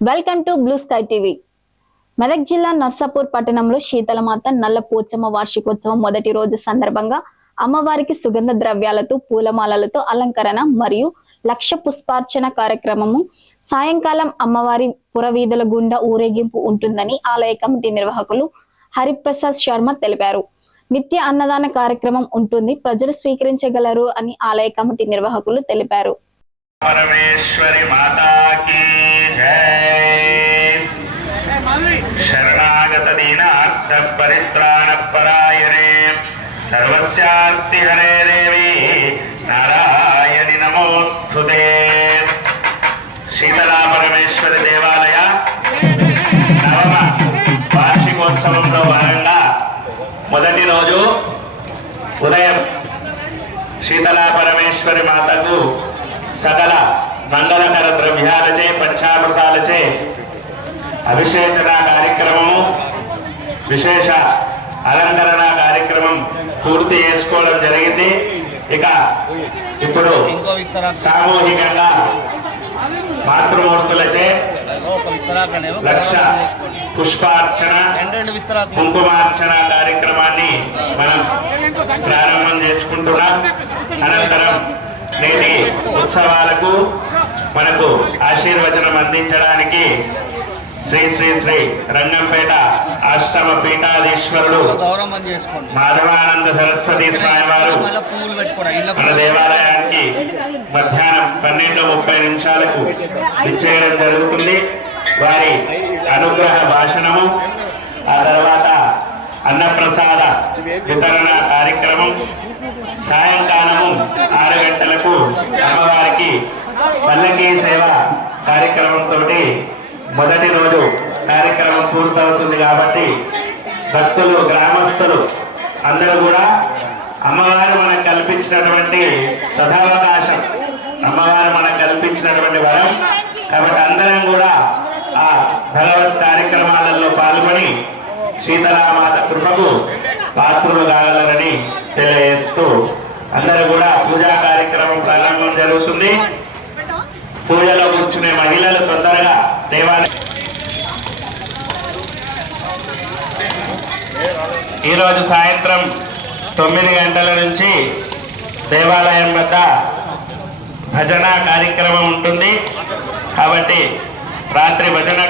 Welcome to blue sky TV. Medak జిల్లా నర్సాపూర్ పట్టణంలో శీతలమాత నల్ల పోచమ్మ వార్షికోత్సవం మొదటి రోజు సందర్భంగా అమ్మవారికి సుగంధ ద్రవ్యాలతో పూలమాలలతో అలంకరణ మరియు లక్ష పుష్పార్చన కార్యక్రమము సాయంకాలం అమ్మవారి పురవీధుల గుండా ఊరేగింపు ఉంటుందని ఆలయ కమిటీ నిర్వాహకులు హరిప్రసాద్ శర్మ తెలిపారు. నిత్య అన్నదాన కార్యక్రమం ఉంటుంది, ప్రజలు స్వీకరించగలరు అని ఆలయ కమిటీ నిర్వాహకులు తెలిపారు. परमेश्वरी माता की जय। शरणागत दीनार्थ परित्राण परायणे सर्वस्यार्ति हरे देवी नारायणि नमोस्तुते। शीतला परमेश्वरी देवालय नवम వార్షికోత్సవంలో భాగంగా మొదటి రోజు ఉదయం శీతలా పరమేశ్వరి మాతకు సకల మంగళకర ద్రవ్యాలచే పంచామృతాలచే అభిషేచన కార్యక్రమము విశేష అలంకరణ కార్యక్రమం పూర్తి చేసుకోవడం జరిగింది. ఇక ఇప్పుడు సామూహికంగా మాతృమూర్తులచే లక్ష పుష్పార్చన కుంకుమార్చన కార్యక్రమాన్ని మనం ప్రారంభం చేసుకుంటున్నాం. అనంతరం నేటి ఉత్సవాలకు మనకు ఆశీర్వచనం అందించడానికి శ్రీ శ్రీ శ్రీ రంగంపేట ఆశ్రమ పీఠాధీశ్వరుడు మాధవానంద సరస్వతి స్వామి వారు మన దేవాలయానికి మధ్యాహ్నం 12:30 విచ్చేయడం జరుగుతుంది. వారి అనుగ్రహ భాషణము, ఆ తర్వాత అన్నప్రసాద వితరణ కార్యక్రమం, సాయంకాలము 6 గంటలకు అమ్మవారికి పల్లకీ సేవ కార్యక్రమంతో మొదటి రోజు కార్యక్రమం పూర్తవుతుంది. కాబట్టి భక్తులు, గ్రామస్తులు అందరూ కూడా అమ్మవారు మనకు కల్పించినటువంటి సదావకాశం, అమ్మవారు మనకు కల్పించినటువంటి వరం. కాబట్టి అందరం కూడా ఆ భగవత్ కార్యక్రమాలలో పాల్గొని సీతారామాత కృపకు పాత్రులు కాగలరని తెలియజేస్తూ అందరూ కూడా పూజా కార్యక్రమం ప్రారంభం జరుగుతుంది. పూజలో కూర్చునే మహిళలు తొందరగా దేవాలయం. ఈరోజు సాయంత్రం 9 గంటల నుంచి దేవాలయం వద్ద భజన కార్యక్రమం ఉంటుంది. కాబట్టి రాత్రి భజన